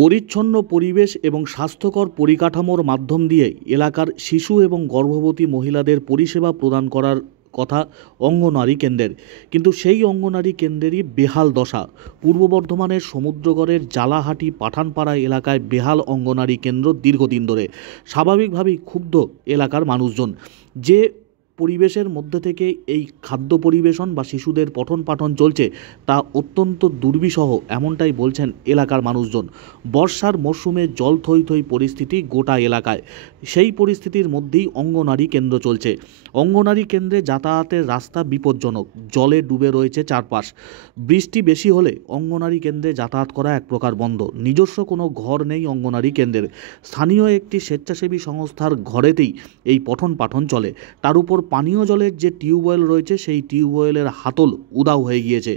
পরিচ্ছন্ন পরিবেশ এবং স্বাস্থ্যকর পরিকাঠামোর মাধ্যম দিয়ে এলাকার শিশু এবং গর্ভবতী মহিলাদের পরিষেবা প্রদান করার কথা অঙ্গনারী কেন্দ্রের, কিন্তু সেই অঙ্গনারী কেন্দ্রেরই বেহাল দশা। পূর্ব বর্ধমানের সমুদ্রগড়ের জালাহাটি পাঠানপাড়া এলাকায় বেহাল অঙ্গনারী কেন্দ্র দীর্ঘদিন ধরে। স্বাভাবিকভাবেই ক্ষুব্ধ এলাকার মানুষজন। যে পরিবেশের মধ্যে থেকে এই খাদ্য পরিবেশন বা শিশুদের পঠন পাঠন চলছে তা অত্যন্ত দুর্বিষহ, এমনটাই বলছেন এলাকার মানুষজন। বর্ষার মরশুমে জল থই থই পরিস্থিতি গোটা এলাকায়। সেই পরিস্থিতির মধ্যেই অঙ্গনারী কেন্দ্র চলছে। অঙ্গনারী কেন্দ্রে যাতায়াতের রাস্তা বিপজ্জনক, জলে ডুবে রয়েছে চারপাশ। বৃষ্টি বেশি হলে অঙ্গনারী কেন্দ্রে যাতায়াত করা এক প্রকার বন্ধ। নিজস্ব কোনো ঘর নেই অঙ্গনারী কেন্দ্রের। স্থানীয় একটি স্বেচ্ছাসেবী সংস্থার ঘরেতেই এই পঠন পাঠন চলে। তার উপর পানীয় জলের যে টিউবওয়েল রয়েছে সেই টিউবওয়েলের হাতল উধাও হয়ে গিয়েছে।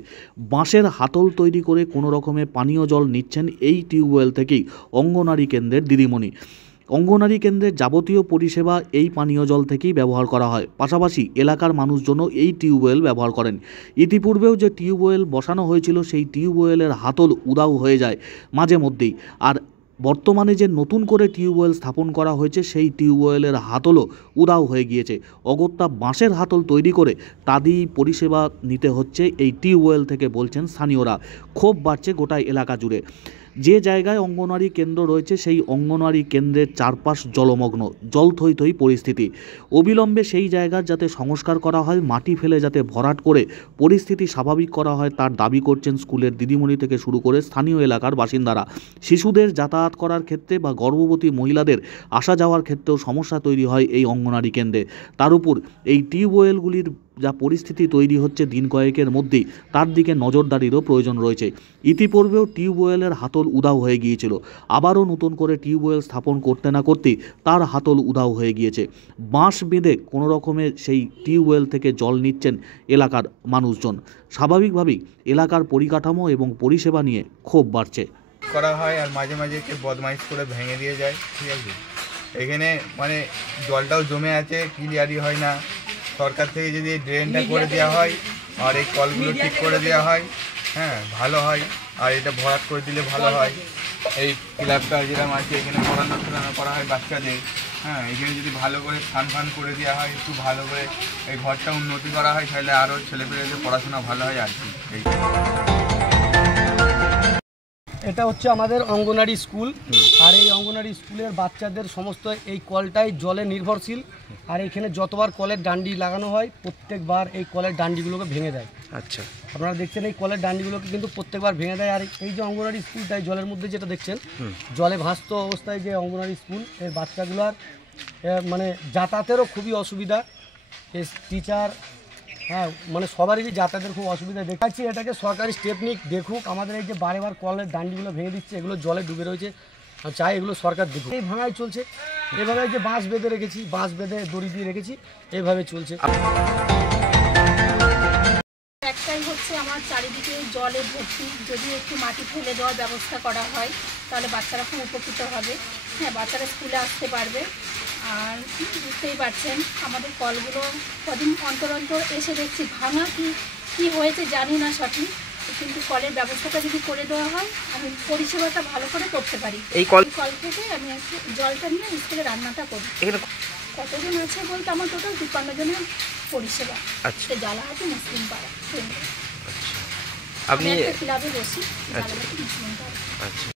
বাঁশের হাতল তৈরি করে কোনো রকমে পানীয় জল নিচ্ছেন এই টিউবওয়েল থেকেই অঙ্গনারী কেন্দ্রের দিদিমণি। অঙ্গনারী কেন্দ্রের যাবতীয় পরিষেবা এই পানীয় জল থেকেই ব্যবহার করা হয়। পাশাপাশি এলাকার মানুষজনও এই টিউবওয়েল ব্যবহার করেন। ইতিপূর্বেও যে টিউবওয়েল বসানো হয়েছিল সেই টিউবওয়েলের হাতল উধাও হয়ে যায় মাঝে মধ্যেই। আর বর্তমানে যে নতুন করে টিউবওয়েল স্থাপন করা হয়েছে সেই টিউবওয়েলের হাতলও উধাও হয়ে গিয়েছে। অগত্যা বাঁশের হাতল তৈরি করে তা দিয়েই পরিষেবা নিতে হচ্ছে এই টিউবওয়েল থেকে, বলছেন স্থানীয়রা। ক্ষোভ বাড়ছে গোটা এলাকা জুড়ে। যে জায়গায় অঙ্গনওয়াড়ি কেন্দ্র রয়েছে সেই অঙ্গনওয়াড়ি কেন্দ্রের চারপাশ জলমগ্ন, জল থই থই পরিস্থিতি। অবিলম্বে সেই জায়গার যাতে সংস্কার করা হয়, মাটি ফেলে যাতে ভরাট করে পরিস্থিতি স্বাভাবিক করা হয় তার দাবি করছেন স্কুলের দিদিমণি থেকে শুরু করে স্থানীয় এলাকার বাসিন্দারা। শিশুদের যাতায়াত করার ক্ষেত্রে বা গর্ভবতী মহিলাদের আসা যাওয়ার ক্ষেত্রেও সমস্যা তৈরি হয় এই অঙ্গনওয়াড়ি কেন্দ্রে। তার উপর এই টিউবওয়েলগুলির যা পরিস্থিতি তৈরি হচ্ছে দিন কয়েকের মধ্যেই, তার দিকে নজরদারিরও প্রয়োজন রয়েছে। ইতিপূর্বেও টিউবওয়েলের হাতল উধাও হয়ে গিয়েছিল, আবারও নতুন করে টিউবওয়েল স্থাপন করতে না করতেই তার হাতল উধাও হয়ে গিয়েছে। বাঁশ বেঁধে কোনো রকমের সেই টিউবওয়েল থেকে জল নিচ্ছেন এলাকার মানুষজন। স্বাভাবিকভাবেই এলাকার পরিকাঠামো এবং পরিষেবা নিয়ে ক্ষোভ বাড়ছে। করা হয় আর মাঝে মাঝে একটু বদমাইশ করে ভেঙে দিয়ে যায়, ঠিক আছে। এখানে মানে জলটাও জমে আছে, ক্লিয়ারই হয় না। সরকার থেকে যদি ড্রেনটা করে দেওয়া হয় আর এই কলগুলো ঠিক করে দেওয়া হয়, হ্যাঁ ভালো হয়। আর এটা ভরাট করে দিলে ভালো হয়। এই ক্লাবটা যেরকম আছে এখানে পড়ানো করা হয় বাচ্চাদের, হ্যাঁ এখানে যদি ভালো করে স্নান ফান করে দেওয়া হয়, একটু ভালো করে এই ঘরটা উন্নতি করা হয়, তাহলে আরও ছেলেপেলেদের পড়াশোনা ভালো হয় আর কি। এটা হচ্ছে আমাদের অঙ্গনারী স্কুল। আর এই অঙ্গনারী স্কুলের বাচ্চাদের সমস্ত এই কলটাই জলে নির্ভরশীল। আর এখানে যতবার কলের ডান্ডি লাগানো হয় প্রত্যেকবার এই কলের ডান্ডিগুলোকে ভেঙে দেয়। আচ্ছা, আপনারা দেখছেন এই কলের ডান্ডিগুলোকে কিন্তু প্রত্যেকবার ভেঙে দেয়। আর এই যে অঙ্গনারী স্কুলটাই জলের মধ্যে যেটা দেখছেন, জলে ভাসত অবস্থায় যে অঙ্গনারী স্কুল, এর বাচ্চাগুলোর মানে যাতায়াতেরও খুবই অসুবিধা। টিচার, হ্যাঁ মানে সবারই যাতায়াতের খুব অসুবিধা দেখাচ্ছি। এটাকে সরকারি স্টেপ নিক, দেখুক। আমাদের এই যে বারেবার কলের ডান্ডিগুলো ভেঙে দিচ্ছে, এগুলো জলে ডুবে রয়েছে, চাই এগুলো সরকার দেখুক। এই ভাঙাই চলছে এভাবে, যে বাঁশ বেঁধে রেখেছি, বাঁশ বেঁধে দড়ি দিয়ে রেখেছি, এইভাবে চলছে। একটাই হচ্ছে আমার চারিদিকে জলে ভর্তি, যদি একটু মাটি ফেলে দেওয়ার ব্যবস্থা করা হয় তাহলে বাচ্চারা খুব উপকৃত হবে। হ্যাঁ, বাচ্চারা স্কুলে আসতে পারবে। আর বুঝতেই পারছেন আমাদের কলগুলো কদিন অন্তর অন্তর এসে দেখছি ভাঙা, কি হয়েছে জানি না সঠিক, কিন্তু কলের ব্যবস্থাটা যদি করে দেওয়া হয় আমি পরিষেবাটা ভালো করে করতে পারি। এই কল থেকে আমি জলটা নিয়ে স্কুলে রান্নাটা করি। কতজন আছে বলতে আমার টোটাল 52 জনের পরিষেবা। আচ্ছা, জালাহাটি মুসলিম পাড়া। আপনি একটা ক্লাবে বসি, জালাহাটি মুসলিম পাড়া। আচ্ছা,